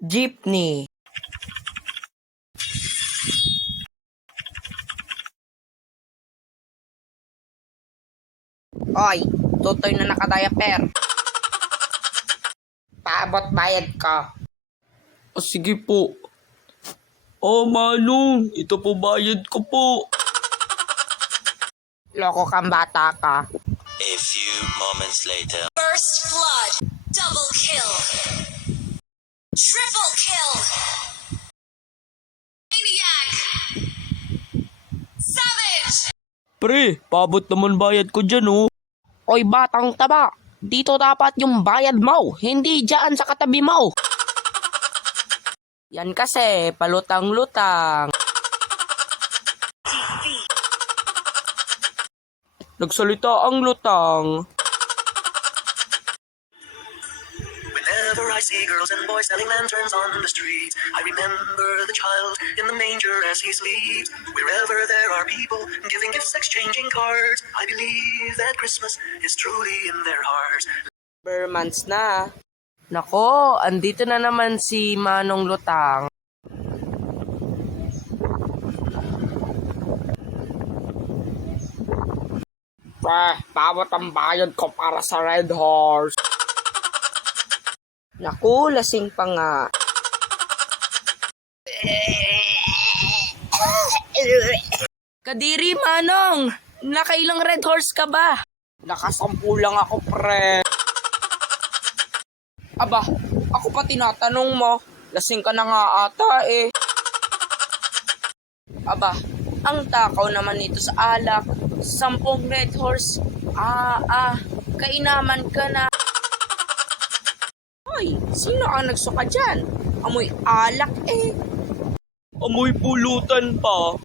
Jeepney. Oy, tutoy na nakadiaper. Paabot bayad ka. Sige po. Manong, ito po bayad ko po. Loko kang bata ka. A few moments later. First blood. Double kill. Triple kill. Maniac. Savage. Pre, paabot naman bayad ko dyan oh. Oy, batang taba. Dito dapat yung bayad mo, hindi dyan sa katabi mo. Yan kasi, palutang-lutang. Nagsalita ang lutang. Whenever I see girls and boys selling lanterns on the street, I remember the child in the manger as he sleeps. Wherever there are people giving gifts, exchanging cards, I believe that Christmas is truly in their hearts. Months na. Nako, andito na naman si Manong Lutang. Bawat ang bayad ko para sa Red Horse. Naku, lasing pa nga. Kadiri, Manong! Nakailang Red Horse ka ba? Nakasampu lang ako, pre. Aba, ako pa tinatanong mo. Lasing ka na nga ata eh. Aba, ang takaw naman nito sa alak. 10 Red Horse. Kainaman ka na. Hoy, sino ang nagsuka dyan? Amoy alak eh. Amoy pulutan pa.